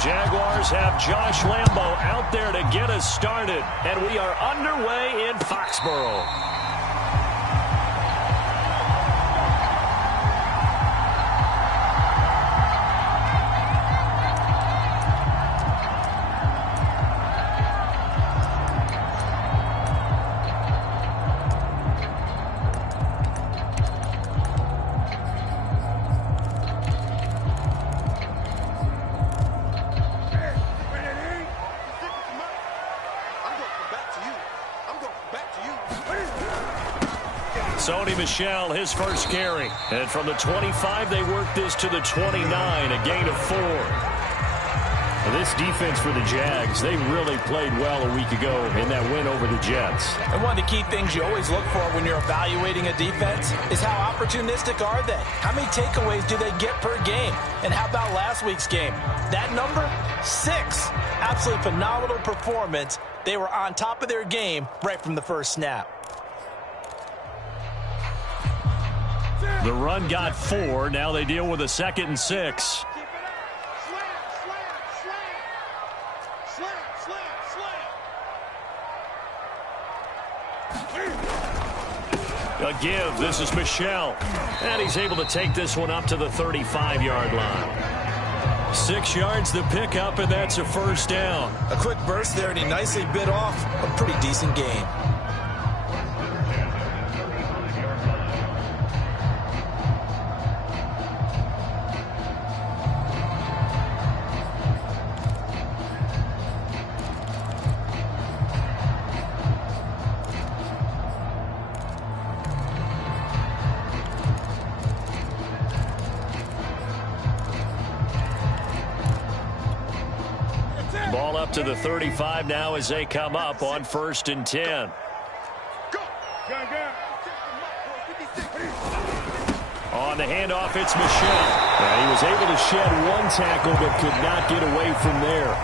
Jaguars have Josh Lambo out there to get us started, and we are underway in Foxborough. Sony Michel, his first carry. And from the 25, they work this to the 29, a gain of 4. Well, this defense for the Jags, they really played well a week ago in that win over the Jets. And one of the key things you always look for when you're evaluating a defense is how opportunistic are they? How many takeaways do they get per game? And how about last week's game? That number, 6. Absolutely phenomenal performance. They were on top of their game right from the first snap. The run got 4. Now they deal with a 2nd and 6. A give. This is Michel. And he's able to take this one up to the 35-yard line. 6 yards the pickup, and that's a first down. A quick burst there, and he nicely bit off a pretty decent gain. Ball up to the 35 now as they come up on 1st and 10. On the handoff, it's Michel. And he was able to shed 1 tackle but could not get away from there.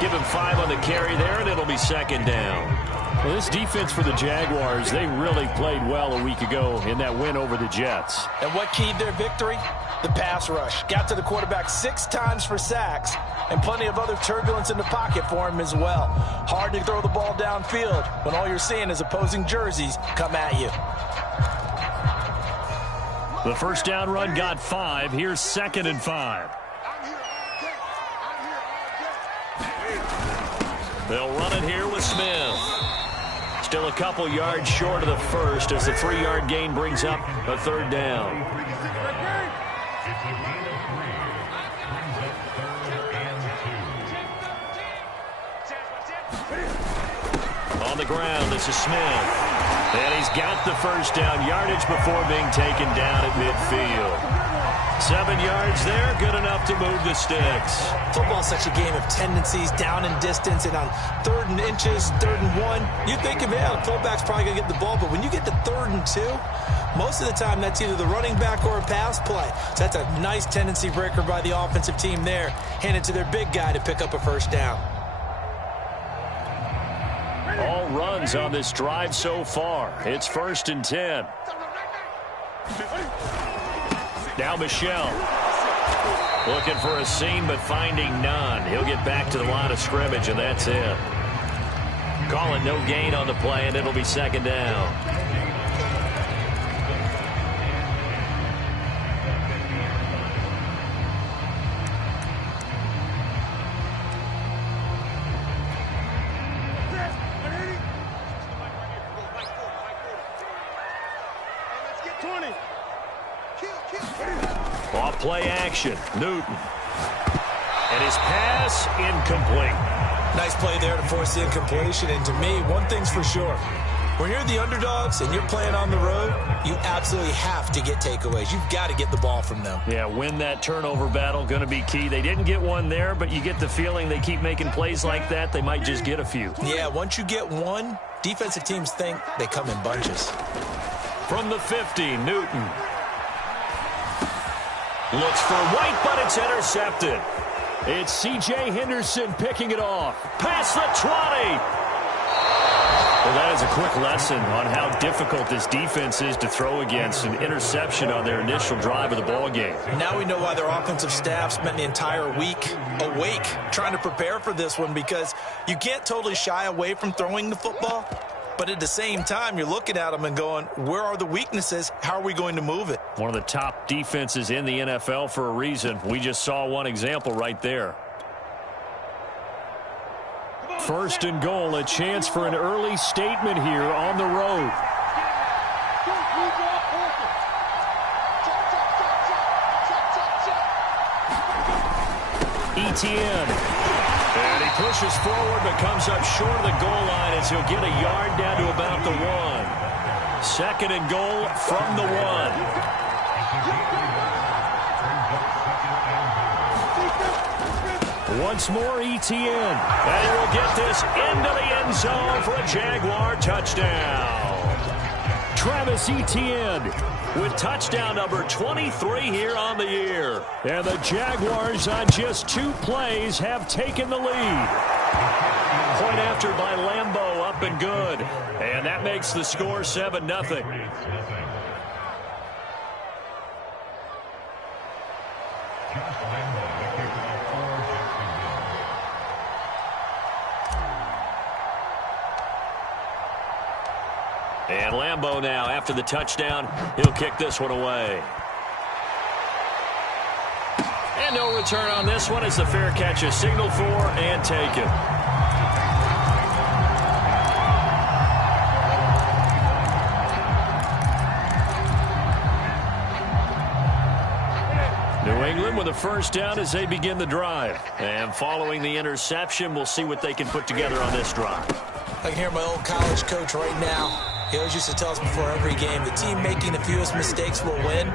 Give him 5 on the carry there, and it'll be 2nd down. Well, this defense for the Jaguars, they really played well a week ago in that win over the Jets. And what keyed their victory? The pass rush. Got to the quarterback 6 times for sacks, and plenty of other turbulence in the pocket for him as well. Hard to throw the ball downfield when all you're seeing is opposing jerseys come at you. The first down run got 5. Here's 2nd and 5. They'll run it here with Smith. Still a couple yards short of the first as the 3-yard gain brings up a 3rd down. On the ground, this is Smith. And he's got the first down yardage before being taken down at midfield. 7 yards there, good enough to move the sticks. Football's such a game of tendencies, down in distance, and on 3rd and inches, 3rd and 1, you think of, yeah, the fullback's probably going to get the ball, but when you get to 3rd and 2, most of the time that's either the running back or a pass play. So that's a nice tendency breaker by the offensive team there, handed to their big guy to pick up a first down. All runs on this drive so far. It's 1st and 10. Now Michel. Looking for a seam, but finding none. He'll get back to the line of scrimmage, and that's it. Calling no gain on the play, and it'll be 2nd down. Off play action, Newton. And his pass incomplete. Nice play there to force the incompletion. And to me, one thing's for sure. When you're the underdogs and you're playing on the road, you absolutely have to get takeaways. You've got to get the ball from them. Yeah, win that turnover battle, going to be key. They didn't get one there, but you get the feeling they keep making plays like that, they might just get a few. Yeah, once you get one, defensive teams think they come in bunches. From the 50, Newton. Looks for White, but it's intercepted. It's C.J. Henderson picking it off. Past the 20. Well, that is a quick lesson on how difficult this defense is to throw against. An interception on their initial drive of the ball game. Now we know why their offensive staff spent the entire week awake trying to prepare for this one, because you can't totally shy away from throwing the football. But at the same time, you're looking at them and going, where are the weaknesses? How are we going to move it? One of the top defenses in the NFL for a reason. We just saw one example right there. First and goal, a chance for an early statement here on the road. Etienne. And he pushes forward but comes up short of the goal line as he'll get a yard down to about the 1. Second and goal from the 1. Once more, Etienne. And he will get this into the end zone for a Jaguar touchdown. Travis Etienne with touchdown number 23 here on the year. And the Jaguars on just 2 plays have taken the lead. Point after by Lambeau, up and good. And that makes the score 7-0. And Lambeau now, after the touchdown, he'll kick this one away. And no return on this one as the fair catch is signaled for and taken. New England with a first down as they begin the drive. And following the interception, we'll see what they can put together on this drive. I can hear my old college coach right now. He always used to tell us before every game, the team making the fewest mistakes will win.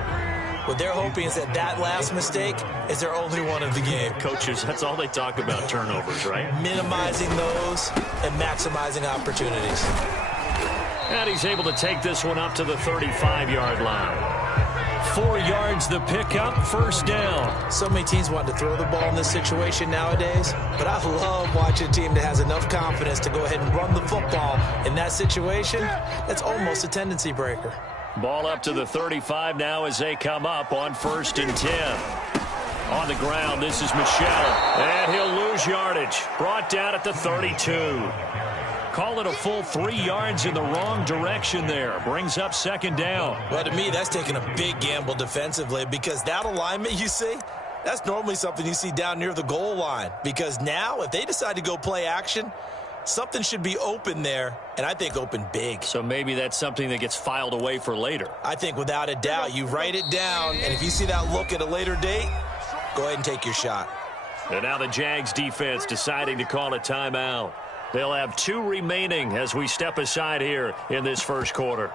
What they're hoping is that that last mistake is their only one of the game. Coaches, that's all they talk about, turnovers, right? Minimizing those and maximizing opportunities. And he's able to take this one up to the 35-yard line. 4 yards the pickup, first down. So many teams want to throw the ball in this situation nowadays, but I love watching a team that has enough confidence to go ahead and run the football in that situation. That's almost a tendency breaker. Ball up to the 35 now as they come up on 1st and 10. On the ground, this is Michel, and he'll lose yardage. Brought down at the 32. Call it a full 3 yards in the wrong direction there. Brings up second down. Well, to me, that's taking a big gamble defensively, because that alignment you see, that's normally something you see down near the goal line. Because now, if they decide to go play action, something should be open there, and I think open big. So maybe that's something that gets filed away for later. I think without a doubt, you write it down, and if you see that look at a later date, go ahead and take your shot. And now the Jags defense deciding to call a timeout. They'll have 2 remaining as we step aside here in this first quarter.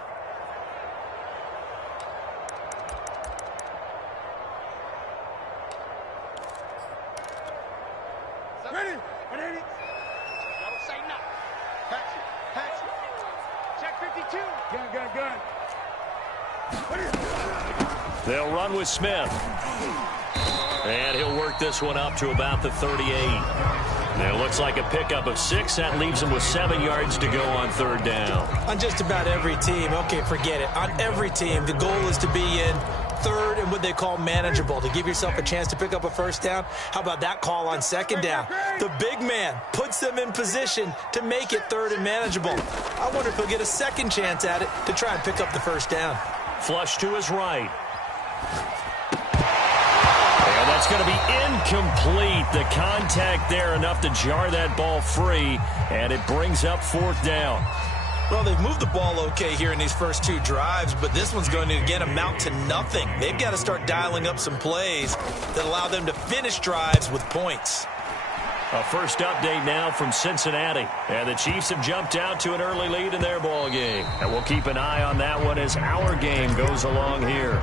Ready? Ready? Don't say nothing. Patch it. Patch it. Check 52. Gun. They'll run with Smith. And he'll work this one up to about the 38. Now, it looks like a pickup of 6. That leaves them with 7 yards to go on 3rd down. On just about every team, okay, forget it. On every team, the goal is to be in 3rd and what they call manageable, to give yourself a chance to pick up a first down. How about that call on 2nd down? The big man puts them in position to make it 3rd and manageable. I wonder if he'll get a second chance at it to try and pick up the first down. Flush to his right. That's going to be incomplete. The contact there enough to jar that ball free, and it brings up 4th down. Well, they've moved the ball okay here in these first 2 drives, but this one's going to, again, amount to nothing. They've got to start dialing up some plays that allow them to finish drives with points. A first update now from Cincinnati. And the Chiefs have jumped out to an early lead in their ball game. And we'll keep an eye on that one as our game goes along here.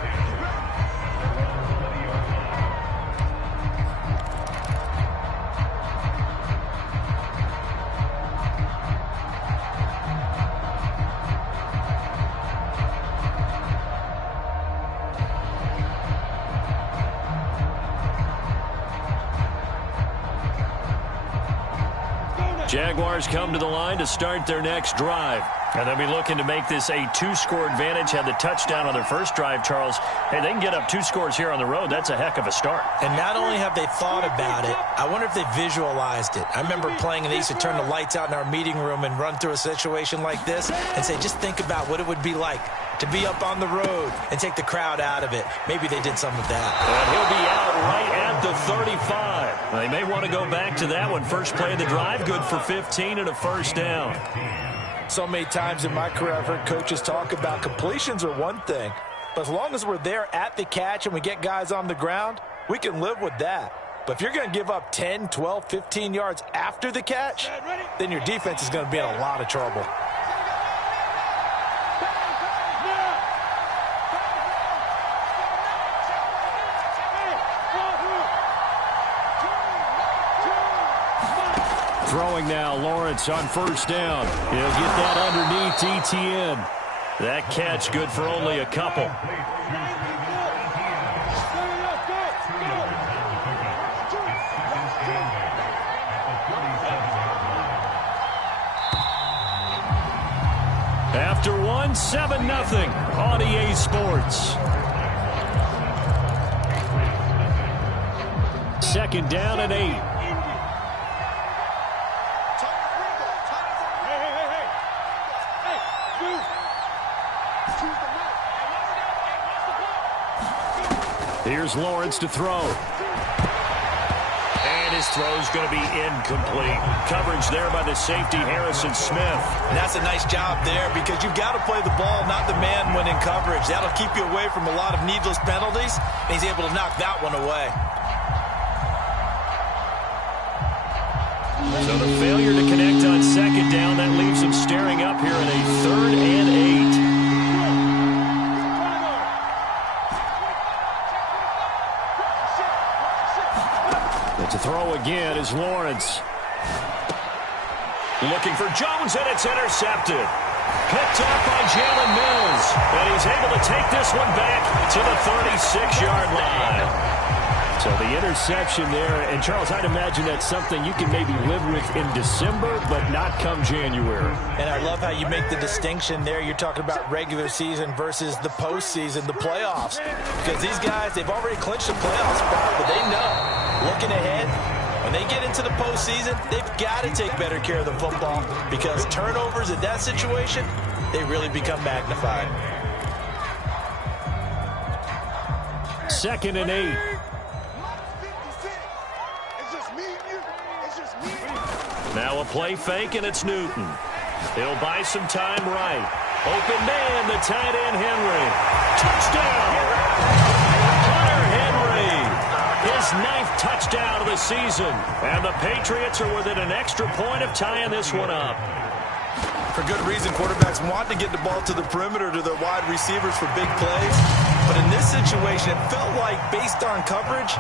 Jaguars come to the line to start their next drive. And they'll be looking to make this a 2-score advantage. Had the touchdown on their first drive, Charles. Hey, they can get up 2 scores here on the road. That's a heck of a start. And not only have they thought about it, I wonder if they visualized it. I remember playing, and they used to turn the lights out in our meeting room and run through a situation like this and say, just think about what it would be like to be up on the road and take the crowd out of it. Maybe they did some of that. And he'll be out right at the 35. They may want to go back to that one. First play of the drive, good for 15 and a first down. So many times in my career, I've heard coaches talk about completions are one thing, but as long as we're there at the catch and we get guys on the ground, we can live with that. But if you're going to give up 10, 12, 15 yards after the catch, then your defense is going to be in a lot of trouble. Throwing now, Lawrence on first down. He'll get that underneath Etienne. That catch good for only a couple. After one, 7-0 on EA Sports. Second down and 8. Here's Lawrence to throw. And his throw's going to be incomplete. Coverage there by the safety, Harrison Smith. And that's a nice job there because you've got to play the ball, not the man when in coverage. That'll keep you away from a lot of needless penalties, and he's able to knock that one away. So the failure to connect on second down, that leaves him staring up here in a 3rd and 8. To throw again is Lawrence. Looking for Jones, and it's intercepted. Picked up by Jalen Mills. And he's able to take this one back to the 36-yard line. So the interception there. And, Charles, I'd imagine that's something you can maybe live with in December, but not come January. And I love how you make the distinction there. You're talking about regular season versus the postseason, the playoffs. Because these guys, they've already clinched the playoff spot, but they know. Looking ahead, when they get into the postseason, they've got to take better care of the football because turnovers in that situation, they really become magnified. 2nd and 8. Now a play fake, and it's Newton. He'll buy some time right. Open man, the tight end, Henry. Touchdown! His 9th touchdown of the season. And the Patriots are within an extra point of tying this one up. For good reason, quarterbacks want to get the ball to the perimeter to their wide receivers for big plays. But in this situation, it felt like, based on coverage,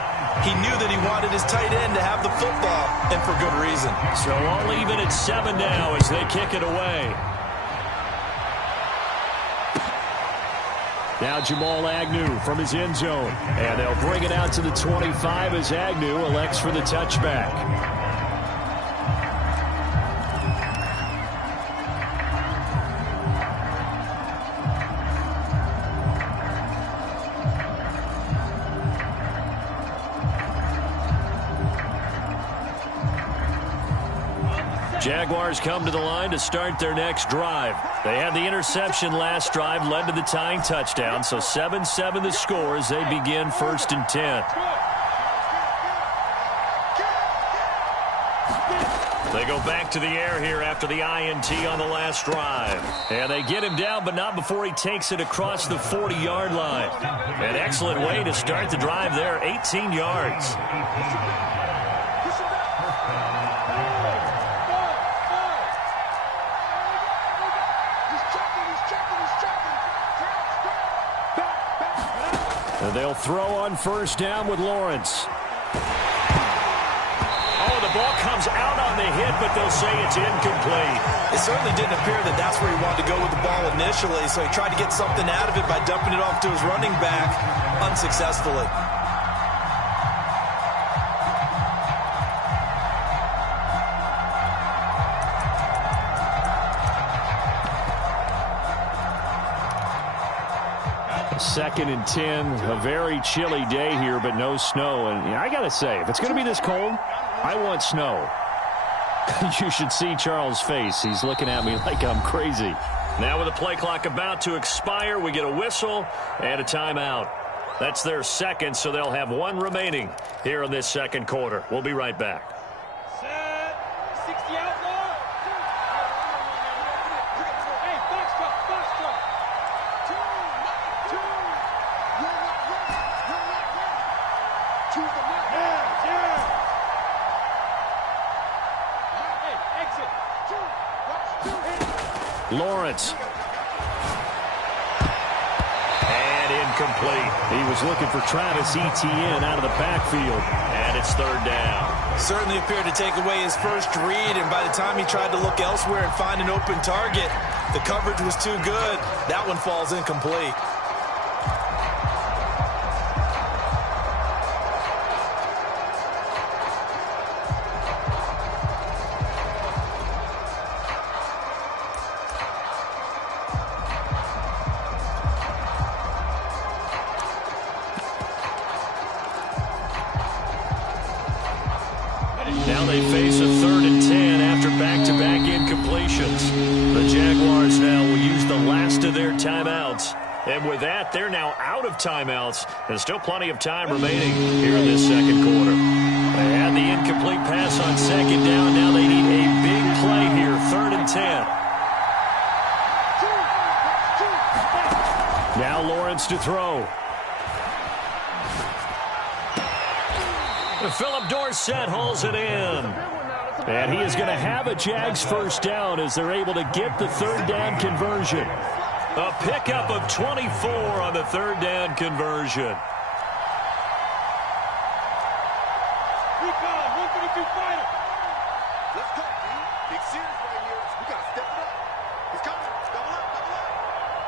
he knew that he wanted his tight end to have the football, and for good reason. So all even at 7 now as they kick it away. Now Jamal Agnew from his end zone. And they'll bring it out to the 25 as Agnew elects for the touchback. Jaguars come to the line to start their next drive. They had the interception last drive, led to the tying touchdown. So 7-7 the score as they begin 1st and 10. They go back to the air here after the INT on the last drive. And they get him down, but not before he takes it across the 40-yard line. An excellent way to start the drive there, 18 yards. And they'll throw on first down with Lawrence. Oh, the ball comes out on the hit, but they'll say it's incomplete. It certainly didn't appear that that's where he wanted to go with the ball initially, so he tried to get something out of it by dumping it off to his running back unsuccessfully. 2nd and 10. A very chilly day here, but no snow. And I got to say, if it's going to be this cold, I want snow. You should see Charles' face. He's looking at me like I'm crazy. Now with the play clock about to expire, we get a whistle and a timeout. That's their second, so they'll have one remaining here in this second quarter. We'll be right back. Lawrence. And incomplete. He was looking for Travis Etienne out of the backfield. And it's 3rd down. Certainly appeared to take away his first read, and by the time he tried to look elsewhere and find an open target, the coverage was too good. That one falls incomplete. Now they face a 3rd and 10 after back-to-back incompletions. The Jaguars now will use the last of their timeouts. And with that, they're now out of timeouts. There's still plenty of time remaining here in this second quarter. They had the incomplete pass on 2nd down. Now they need a big play here, 3rd and 10. Now Lawrence to throw. Philip Dorsett hauls it in. And he is going to have a Jags first down as they're able to get the 3rd down conversion. A pickup of 24 on the 3rd down conversion. Recon, 132 fighter. Let's go, dude. Big series right here. We got to step it up. He's coming. Double up, double up.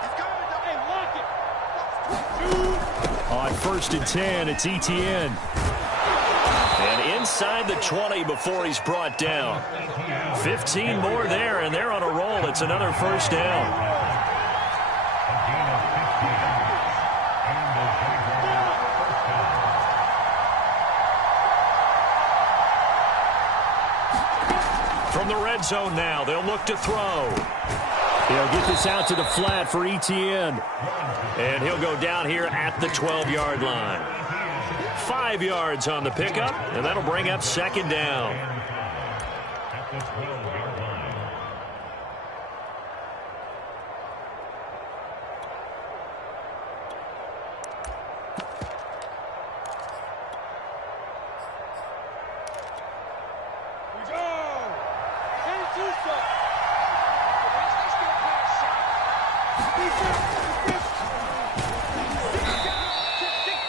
He's coming. Hey, lock it. On 1st and 10, it's Etienne. And inside the 20 before he's brought down. 15 more there, and they're on a roll. It's another first down. From the red zone now, they'll look to throw. He'll get this out to the flat for Etienne. And he'll go down here at the 12-yard line. 5 yards on the pickup, and that'll bring up 2nd down.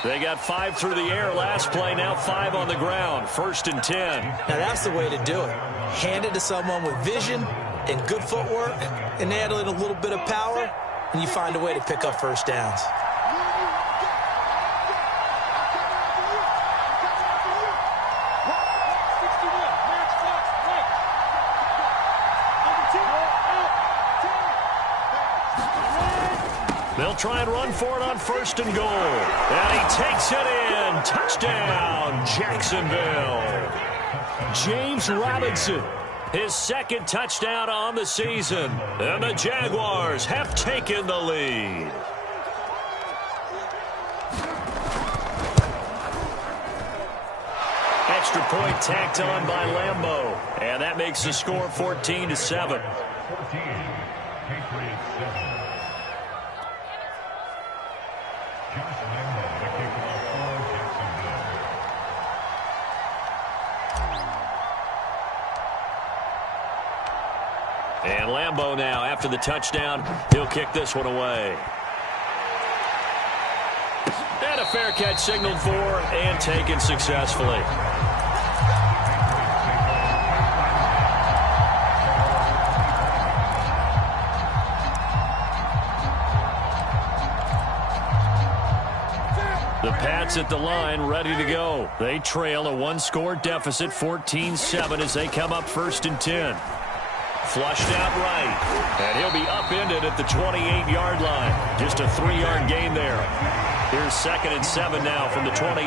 They got 5 through the air last play, now 5 on the ground. 1st and 10. Now that's the way to do it. Hand it to someone with vision and good footwork, and add in a little bit of power, and you find a way to pick up first downs. They'll try and run for it on 1st and goal. And he takes it in. Touchdown, Jacksonville. James Robinson, his 2nd touchdown on the season. And the Jaguars have taken the lead. Extra point tacked on by Lambeau. And that makes the score 14-7. And Lambeau now, after the touchdown, he'll kick this one away. And a fair catch signaled for and taken successfully. The Pats at the line, ready to go. They trail a 1-score deficit, 14-7, as they come up 1st and 10. Flushed out right. And he'll be upended at the 28-yard line. Just a 3-yard gain there. Here's 2nd and 7 now from the 28.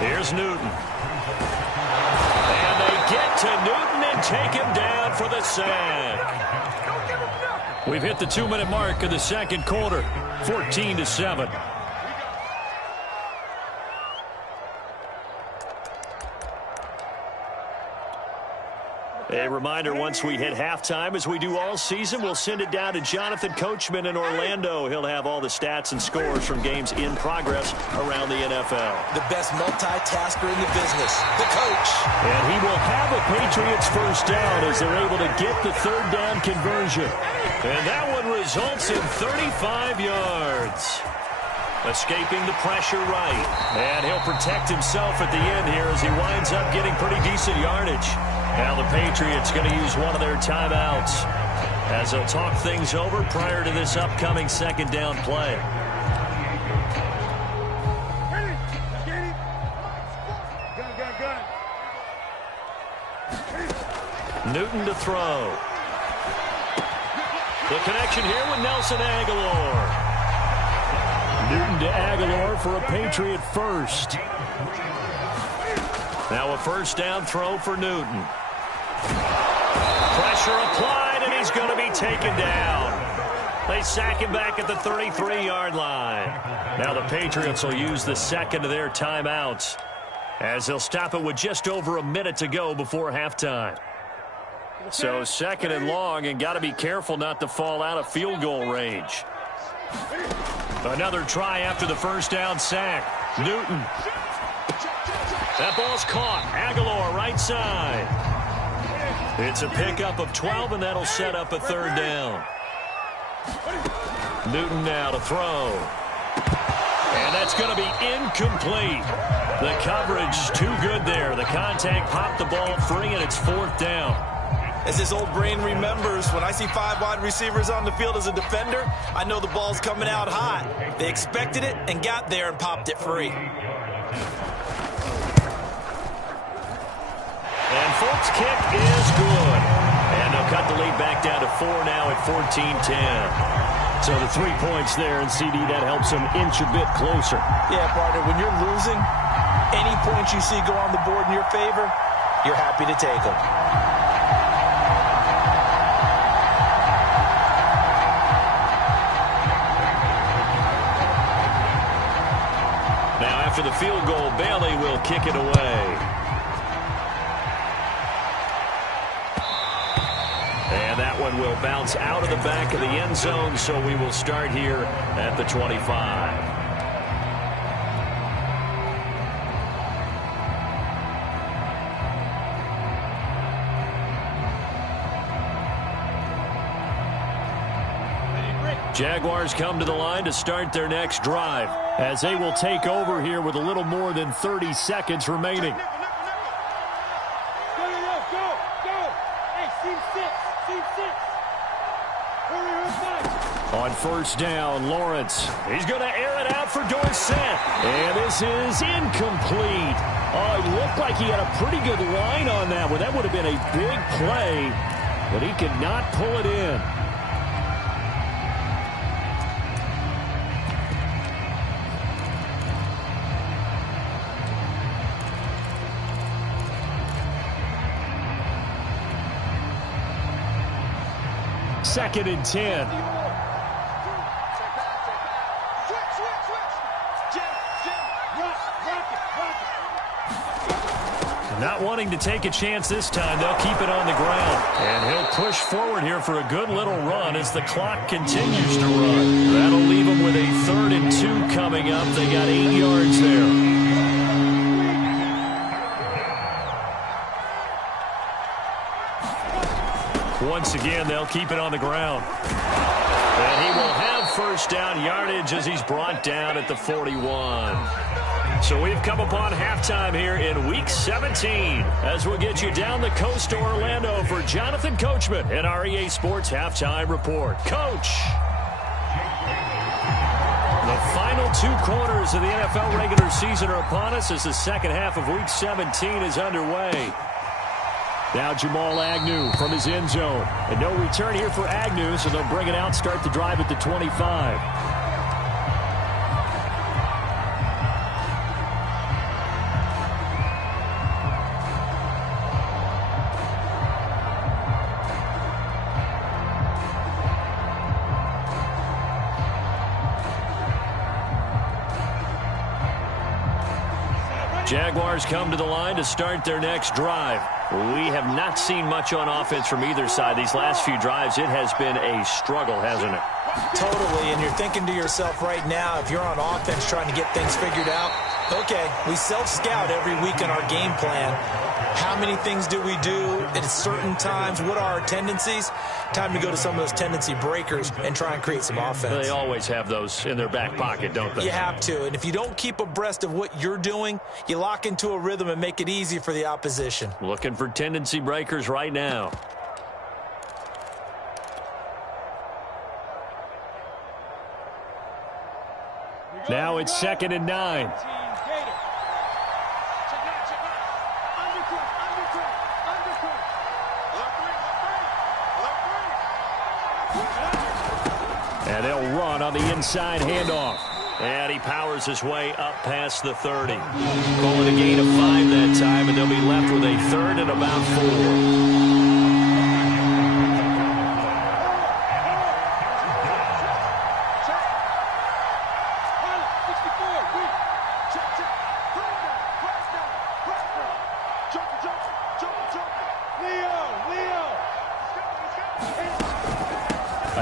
Here's Newton. And they get to Newton and take him down for the sack. We've hit the 2-minute mark of the second quarter. 14-7. A reminder, once we hit halftime, as we do all season, we'll send it down to Jonathan Coachman in Orlando. He'll have all the stats and scores from games in progress around the NFL. The best multitasker in the business, the coach. And he will have a Patriots first down as they're able to get the 3rd down conversion. And that one results in 35 yards. Escaping the pressure right. And he'll protect himself at the end here as he winds up getting pretty decent yardage. Now the Patriots going to use one of their timeouts as they'll talk things over prior to this upcoming 2nd down play. Newton to throw. The connection here with Nelson Agholor. Newton to Agholor for a Patriot first. Now a 1st down throw for Newton. Pressure applied, and he's going to be taken down. They sack him back at the 33-yard line. Now the Patriots will use the 2nd of their timeouts as they'll stop it with just over a minute to go before halftime. So 2nd and long, and got to be careful not to fall out of field goal range. Another try after the 1st down sack. Newton. That ball's caught. Agholor right side. It's a pickup of 12, and that'll set up a 3rd down. Newton now to throw. And that's going to be incomplete. The coverage too good there. The contact popped the ball free, and it's 4th down. As his old brain remembers, when I see 5 wide receivers on the field as a defender, I know the ball's coming out hot. They expected it and got there and popped it free. And Folk's kick is good. And they'll cut the lead back down to 4 now at 14-10. So the 3 points there, and CD, that helps them inch a bit closer. Yeah, partner, when you're losing, any points you see go on the board in your favor, you're happy to take them. Now after the field goal, Bailey will kick it away. And that one will bounce out of the back of the end zone, so we will start here at the 25. Jaguars come to the line to start their next drive as they will take over here with a little more than 30 seconds remaining. On 1st down, Lawrence. He's going to air it out for Dorsett. And this is incomplete. Oh, it looked like he had a pretty good line on that one. That would have been a big play, but he could not pull it in. Second and 10. Not wanting to take a chance this time, they'll keep it on the ground. And he'll push forward here for a good little run as the clock continues to run. That'll leave them with a 3rd and 2 coming up. They got 8 yards there. Once again, they'll keep it on the ground. And he will have 1st down yardage as he's brought down at the 41. So we've come upon halftime here in Week 17 as we'll get you down the coast to Orlando for Jonathan Coachman in our EA Sports Halftime Report. Coach! The final 2 quarters of the NFL regular season are upon us as the second half of Week 17 is underway. Now Jamal Agnew from his end zone. And no return here for Agnew, so they'll bring it out, start the drive at the 25. Jaguars come to the line to start their next drive. We have not seen much on offense from either side. These last few drives, it has been a struggle, hasn't it? Totally, and you're thinking to yourself right now, if you're on offense trying to get things figured out, okay, we self-scout every week in our game plan. How many things do we do at certain times? What are our tendencies? Time to go to some of those tendency breakers and try and create some offense. They always have those in their back pocket, don't they? You have to, and if you don't keep abreast of what you're doing, you lock into a rhythm and make it easy for the opposition. Looking for tendency breakers right now. Now it's 2nd and 9. And they'll run on the inside handoff. And he powers his way up past the 30. Call it a gain of 5 that time, and they'll be left with a 3rd and about 4.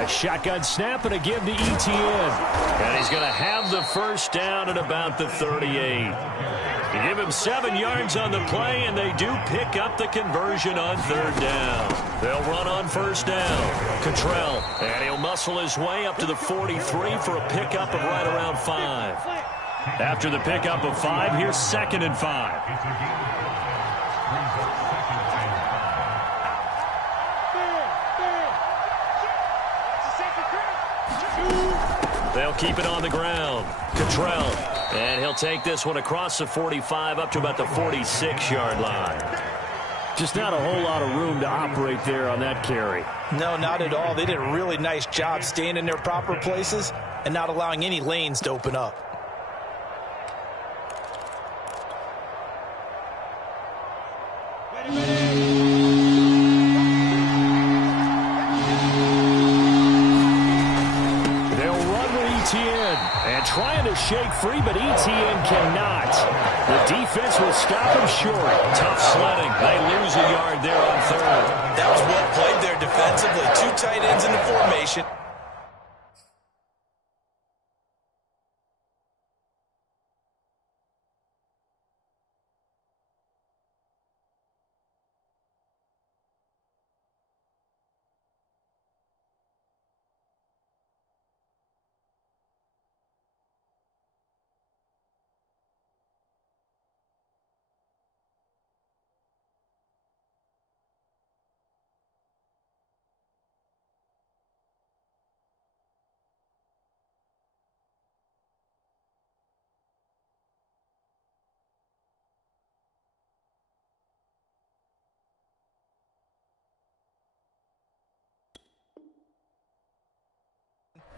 Shotgun snap and a give to Etienne. And he's going to have the first down at about the 38. You give him 7 yards on the play, and they do pick up the conversion on 3rd down. They'll run on 1st down. Cottrell, and he'll muscle his way up to the 43 for a pickup of right around 5. After the pickup of 5, here's 2nd and 5. They'll keep it on the ground. Cottrell, and he'll take this one across the 45 up to about the 46-yard line. Just not a whole lot of room to operate there on that carry. No, not at all. They did a really nice job staying in their proper places and not allowing any lanes to open up. And trying to shake free, but Etienne cannot. The defense will stop him short. Tough sledding. They lose a yard there on 3rd. That was well played there defensively. 2 tight ends in the formation.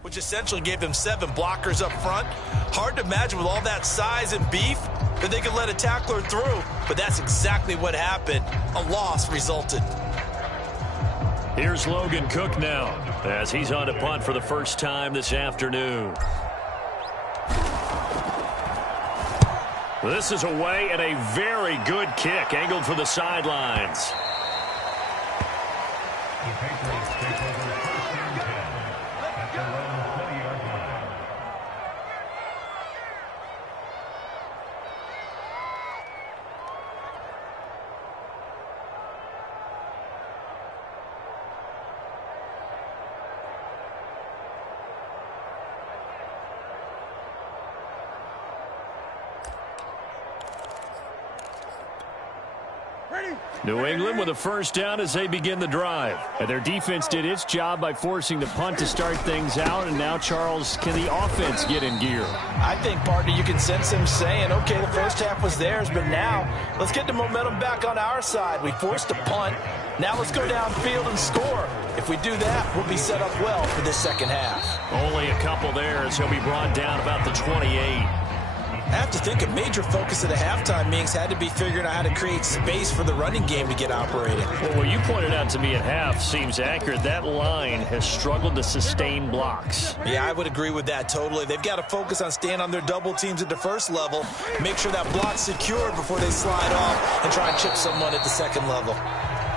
Which essentially gave them 7 blockers up front. Hard to imagine with all that size and beef that they could let a tackler through, but that's exactly what happened. A loss resulted. Here's Logan Cook now as he's on to punt for the first time this afternoon. This is away and a very good kick angled for the sidelines. New England with a first down as they begin the drive. And their defense did its job by forcing the punt to start things out. And now, Charles, can the offense get in gear? I think, partner, you can sense him saying, okay, the first half was theirs, but now let's get the momentum back on our side. We forced a punt. Now let's go downfield and score. If we do that, we'll be set up well for this second half. Only a couple there as he'll be brought down about the 28. I have to think a major focus of the halftime meetings had to be figuring out how to create space for the running game to get operating. Well, what you pointed out to me at half seems accurate. That line has struggled to sustain blocks. Yeah, I would agree with that totally. They've got to focus on staying on their double teams at the first level, make sure that block's secure before they slide off and try and chip someone at the second level.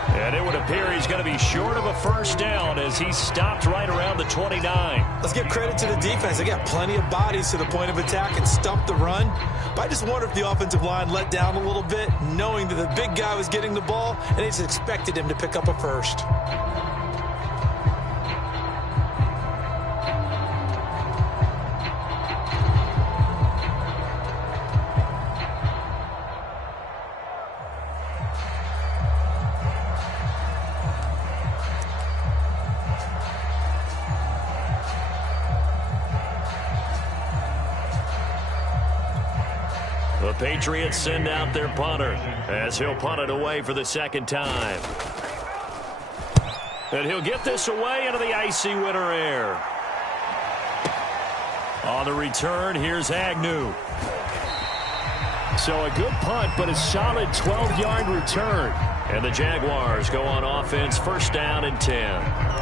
And it would appear he's going to be short of a first down as he's stopped right around the 29. Let's give credit to the defense. They got plenty of bodies to the point of attack and stump the run. But I just wonder if the offensive line let down a little bit, knowing that the big guy was getting the ball, and they just expected him to pick up a first. The Patriots send out their punter as he'll punt it away for the second time. And he'll get this away into the icy winter air. On the return, here's Agnew. So a good punt, but a solid 12-yard return. And the Jaguars go on offense, first down and 10.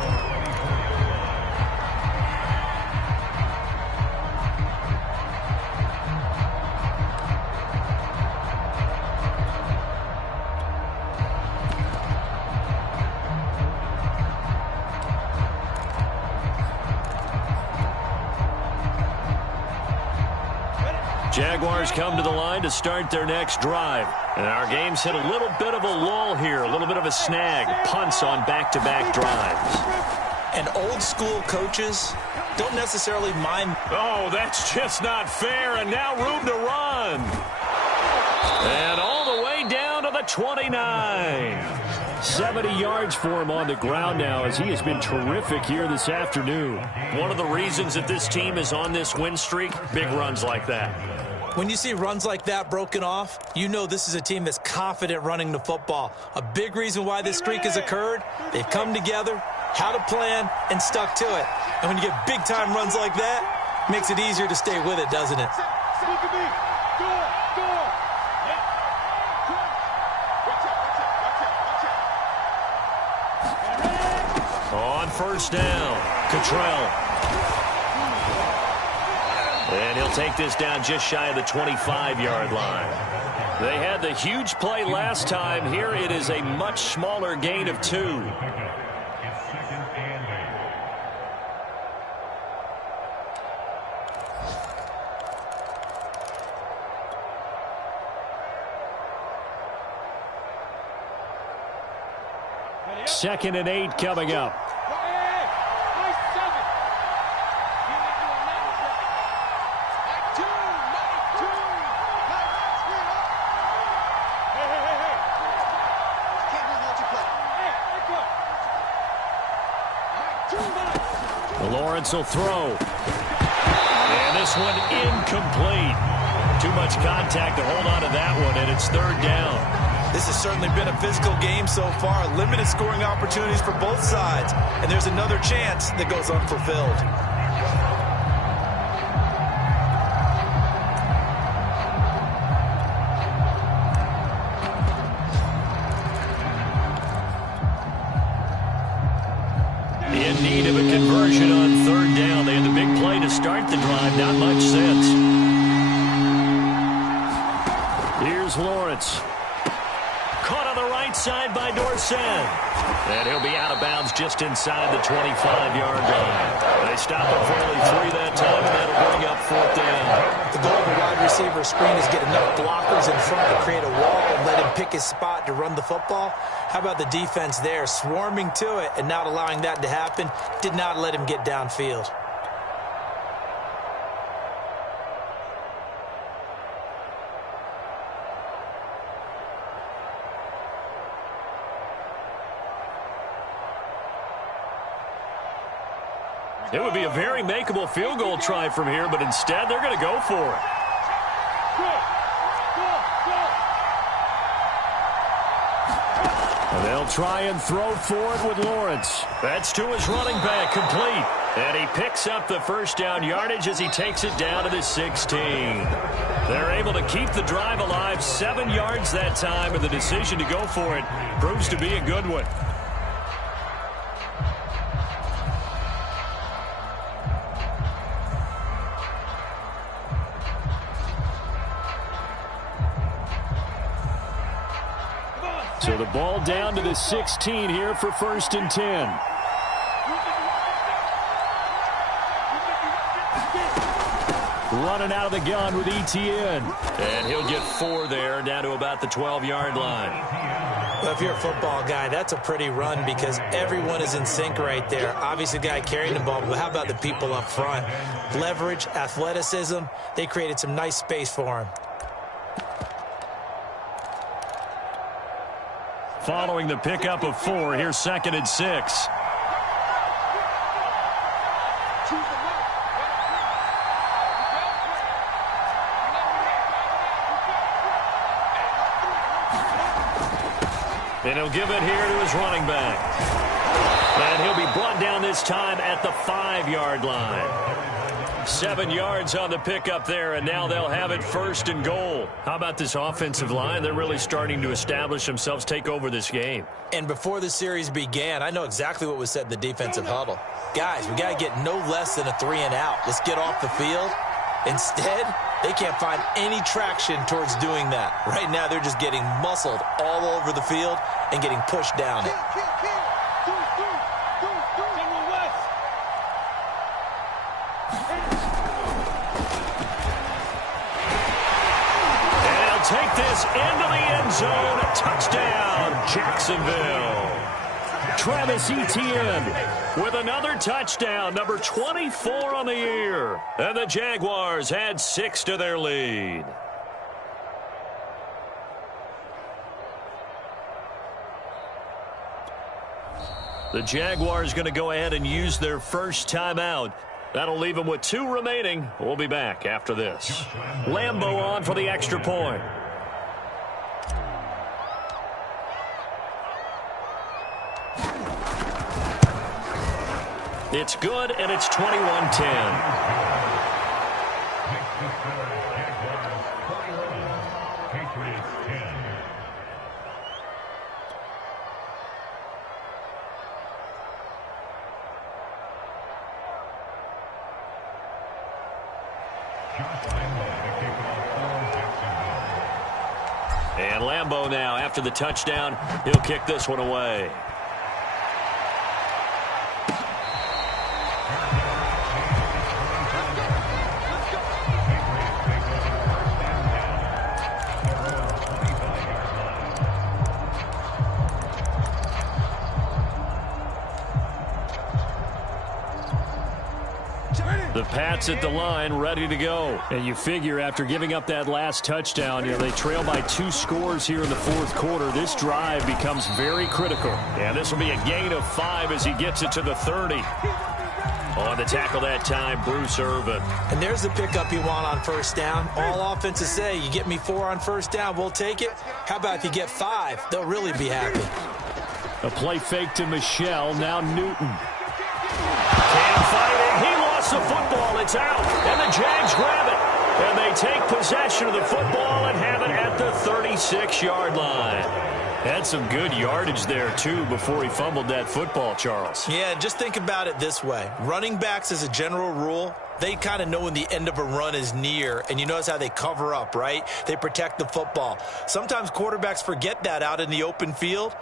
Jaguars come to the line to start their next drive. And our game's hit a little bit of a lull here, a little bit of a snag. Punts on back-to-back drives. And old-school coaches don't necessarily mind. Oh, that's just not fair, and now room to run. And all the way down to the 29. 70 yards for him on the ground now as he has been terrific here this afternoon. One of the reasons that this team is on this win streak, big runs like that. When you see runs like that broken off, you know this is a team that's confident running the football. A big reason why this streak has occurred, they've come together, had a plan, and stuck to it. And when you get big-time runs like that, it makes it easier to stay with it, doesn't it? On first down, Cottrell. And he'll take this down just shy of the 25-yard line. They had the huge play last time. Here it is a much smaller gain of 2. Second and 8 coming up. Lawrence will throw. And this one incomplete. Too much contact to hold on to that one, and it's third down. This has certainly been a physical game so far. Limited scoring opportunities for both sides. And there's another chance that goes unfulfilled. In need of a conversion on third down. They had the big play to start the drive. Not much sense. Here's Lawrence. Caught on the right side by Dorsett. And he'll be out of bounds just inside the 25-yard line. They stop him for only 3 that time, and that'll bring up fourth down. The goal of a wide receiver screen is get enough blockers in front to create a wall and let him pick his spot to run the football. How about the defense there, swarming to it and not allowing that to happen? Did not let him get downfield. It would be a very makeable field goal try from here, but instead they're going to go for it. And they'll try and throw for it with Lawrence. That's to his running back, complete. And he picks up the first down yardage as he takes it down to the 16. They're able to keep the drive alive, 7 yards that time, and the decision to go for it proves to be a good one. So the ball down to the 16 here for 1st and 10. Running out of the gun with Etienne. And he'll get 4 there, down to about the 12-yard line. Well, if you're a football guy, that's a pretty run because everyone is in sync right there. Obviously, the guy carrying the ball, but how about the people up front? Leverage, athleticism, they created some nice space for him. Following the pickup of 4, here's 2nd and 6. And he'll give it here to his running back. And he'll be brought down this time at the 5-yard line. 7 yards on the pickup there, and now they'll have it 1st and goal. How about this offensive line? They're really starting to establish themselves, take over this game. And before the series began, I know exactly what was said in the defensive huddle. Guys, we got to get no less than a 3-and-out. Let's get off the field. Instead, they can't find any traction towards doing that. Right now, they're just getting muscled all over the field and getting pushed down it. Take this into the end zone. Touchdown, Jacksonville. Travis Etienne with another touchdown, number 24 on the year. And the Jaguars add 6 to their lead. The Jaguars going to go ahead and use their first timeout. That'll leave them with 2 remaining. We'll be back after this. Lambeau on for the extra point. It's good, and it's 21-10. And Lambeau now, after the touchdown, he'll kick this one away. The Pats at the line, ready to go. And you figure after giving up that last touchdown, they trail by 2 scores here in the 4th quarter. This drive becomes very critical. And this will be a gain of 5 as he gets it to the 30. On the tackle that time, Bruce Irvin. And there's the pickup you want on 1st down. All offenses say, you get me 4 on 1st down, we'll take it. How about if you get 5? They'll really be happy. A play fake to Michel, now Newton. Can't fight it. He lost the football. It's out. And the Jags grab it. And they take possession of the football and have it at the 36-yard line. Had some good yardage there, too, before he fumbled that football, Charles. Yeah, just think about it this way. Running backs, as a general rule, they kind of know when the end of a run is near, and you notice how they cover up, right? They protect the football. Sometimes quarterbacks forget that out in the open field.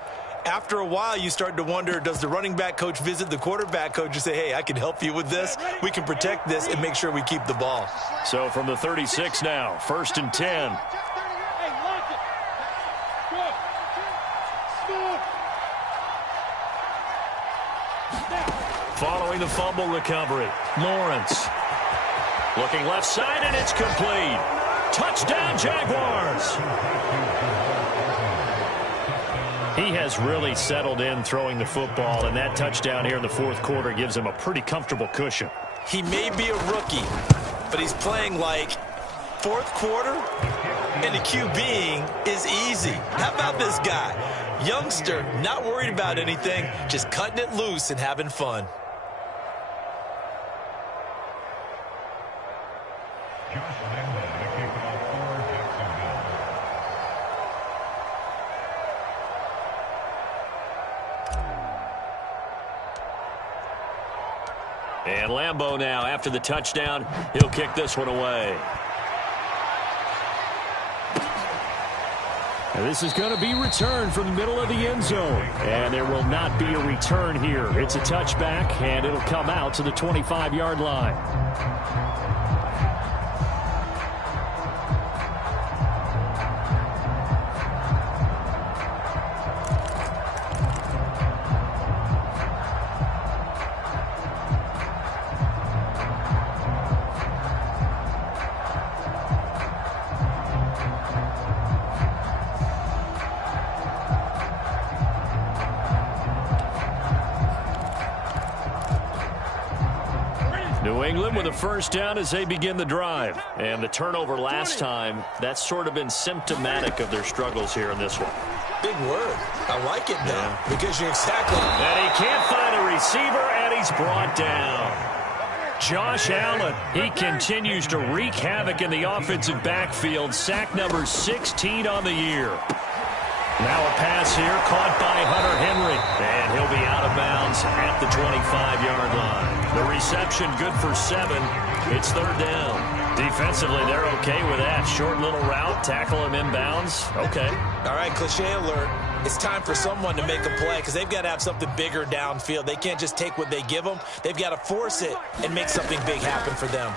After a while, you start to wonder, does the running back coach visit the quarterback coach and say, hey, I can help you with this. We can protect this and make sure we keep the ball. So from the 36 now, 1st and 10. Following the fumble recovery, Lawrence. Looking left side, and it's complete. Touchdown, Jaguars. He has really settled in throwing the football, and that touchdown here in the fourth quarter gives him a pretty comfortable cushion. He may be a rookie, but he's playing like fourth quarter, and the QBing is easy. How about this guy? Youngster, not worried about anything, just cutting it loose and having fun. And Lambeau now, after the touchdown, he'll kick this one away. And this is going to be returned from the middle of the end zone. And there will not be a return here. It's a touchback, and it'll come out to the 25-yard line. New England with a first down as they begin the drive. And the turnover last time, that's sort of been symptomatic of their struggles here in this one. Big word. I like it, though, because you're exactly... And he can't find a receiver, and he's brought down. Josh Allen, he continues to wreak havoc in the offensive backfield. Sack number 16 on the year. Now a pass here caught by Hunter Henry. And he'll be out of bounds at the 25-yard line. The reception good for 7. It's third down. Defensively, they're okay with that. Short little route, tackle him inbounds. Okay. All right, cliche alert. It's time for someone to make a play because they've got to have something bigger downfield. They can't just take what they give them. They've got to force it and make something big happen for them.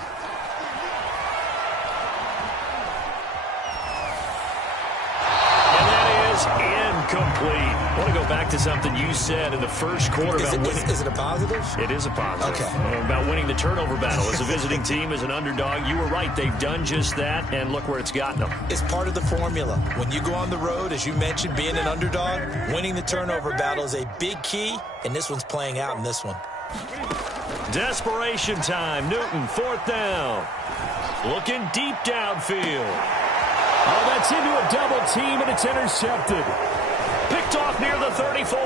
Incomplete. I want to go back to something you said in the first quarter about winning. Is it a positive? It is a positive. Okay. About winning the turnover battle. As a visiting team, as an underdog, you were right. They've done just that, and look where it's gotten them. It's part of the formula. When you go on the road, as you mentioned, being an underdog, winning the turnover battle is a big key, and this one's playing out in this one. Desperation time. Newton, fourth down. Looking deep downfield. Oh, that's into a double team, and it's intercepted. Picked off near the 34.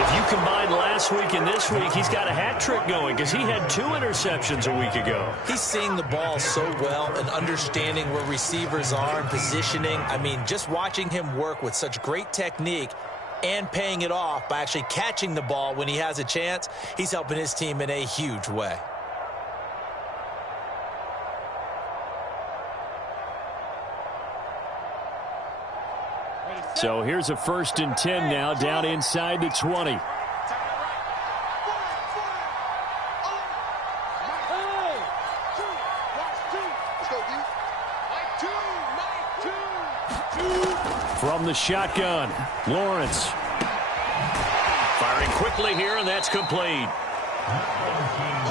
If you combine last week and this week, he's got a hat trick going because he had 2 interceptions a week ago. He's seeing the ball so well and understanding where receivers are and positioning. I mean, just watching him work with such great technique and paying it off by actually catching the ball when he has a chance, he's helping his team in a huge way. So here's a 1st and 10 now, down inside the 20. From the shotgun, Lawrence. Firing quickly here, and that's complete.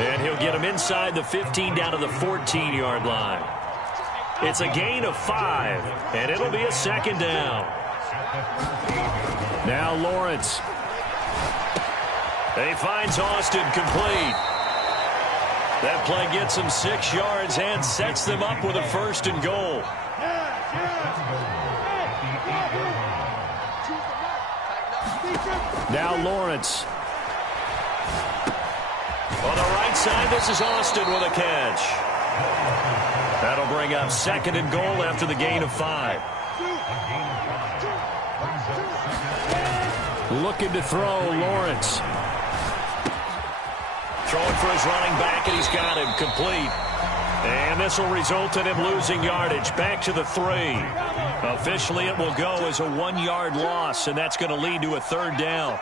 And he'll get him inside the 15 down to the 14-yard line. It's a gain of 5, and it'll be a second down. Now Lawrence. He finds Austin complete. That play gets him 6 yards and sets them up with a 1st and goal. Now Lawrence. On the right side, this is Austin with a catch. That'll bring up 2nd and goal after the gain of 5. Looking to throw, Lawrence. Throwing for his running back, and he's got him complete. And this will result in him losing yardage. Back to the 3. Officially, it will go as a 1-yard loss, and that's going to lead to a 3rd down.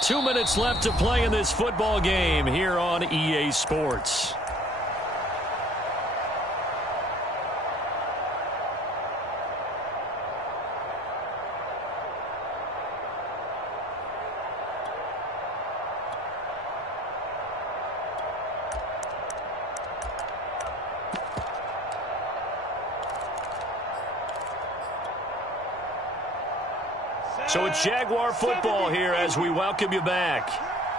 Two minutes left to play in this football game here on EA Sports. So it's Jaguar football here as we welcome you back.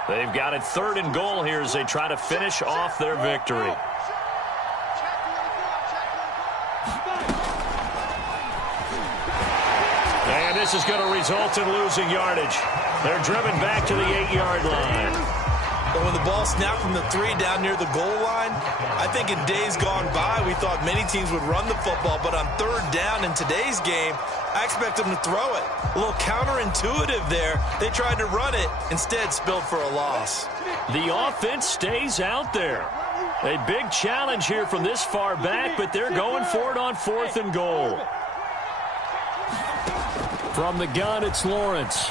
They've got it 3rd and goal here as they try to finish off their victory. And this is going to result in losing yardage. They're driven back to the 8-yard line. But when the ball snapped from the 3 down near the goal line, I think in days gone by, we thought many teams would run the football. But on 3rd down in today's game, I expect them to throw it. A little counterintuitive there. They tried to run it, instead spilled for a loss. The offense stays out there. A big challenge here from this far back, but they're going for it on 4th and goal. From the gun, it's Lawrence.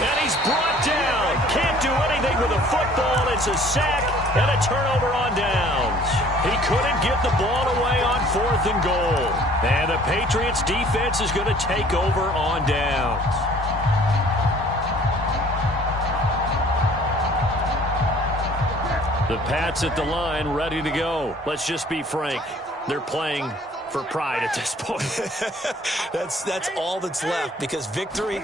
And he's brought down. Can't do anything with a football. It's a sack and a turnover on downs. He couldn't get the ball away on 4th and goal. And the Patriots defense is going to take over on downs. The Pats at the line, ready to go. Let's just be frank. They're playing for pride at this point. That's all that's left, because victory,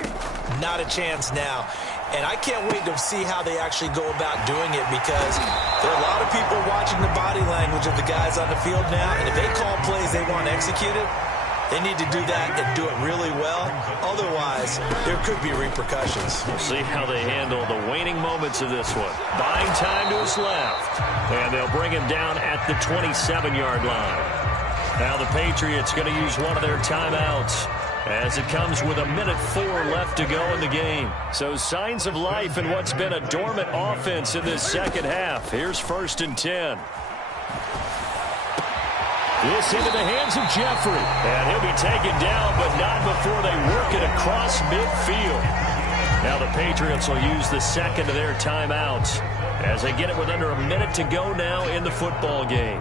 not a chance now. And I can't wait to see how they actually go about doing it, because there are a lot of people watching the body language of the guys on the field now, and if they call plays they want executed, they need to do that and do it really well. Otherwise, there could be repercussions. We'll see how they handle the waning moments of this one. Buying time to his left. And they'll bring him down at the 27-yard line. Now the Patriots going to use one of their timeouts as it comes with 1:04 left to go in the game. So signs of life in what's been a dormant offense in this second half. Here's 1st and 10. This into the hands of Jeffrey. And he'll be taken down, but not before they work it across midfield. Now the Patriots will use the second of their timeouts as they get it with under 1 minute to go now in the football game.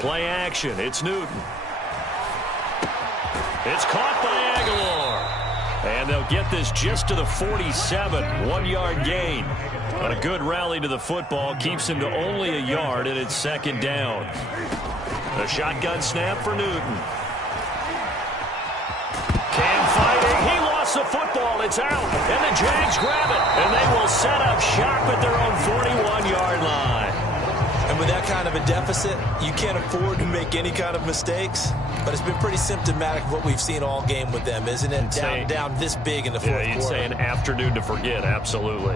Play action. It's Newton. It's caught by Aguilar. And they'll get this just to the 47. 1-yard gain. But a good rally to the football keeps him to only a yard, and it's 2nd down. A shotgun snap for Newton. Cam fighting. He lost the football. It's out. And the Jags grab it. And they will set up shop at their own 41-yard line. And with that kind of a deficit, you can't afford to make any kind of mistakes. But it's been pretty symptomatic of what we've seen all game with them, isn't it? Down this big in the fourth quarter. Yeah, you'd say an afternoon to forget, absolutely.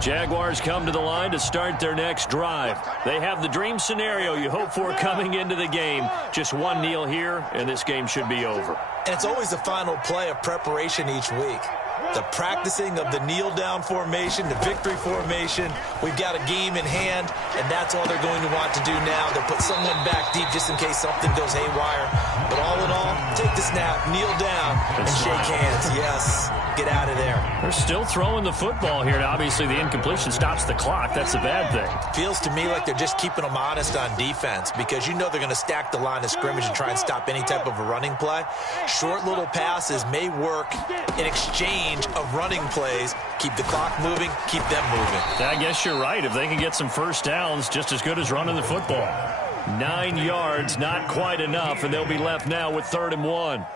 Jaguars come to the line to start their next drive. They have the dream scenario you hope for coming into the game. Just one kneel here, and this game should be over. And it's always the final play of preparation each week. The practicing of the kneel-down formation, the victory formation. We've got a game in hand, and that's all they're going to want to do now. They'll put someone back deep just in case something goes haywire. But all in all, take the snap, kneel down, and shake hands. Yes, get out of there. They're still throwing the football here. Now, obviously, the incompletion stops the clock. That's a bad thing. Feels to me like they're just keeping them honest on defense, because you know they're going to stack the line of scrimmage and try and stop any type of a running play. Short little passes may work in exchange of running plays. Keep the clock moving, keep them moving. I guess you're right. If they can get some first downs, just as good as running the football. 9 yards, not quite enough, and they'll be left now with 3rd and 1.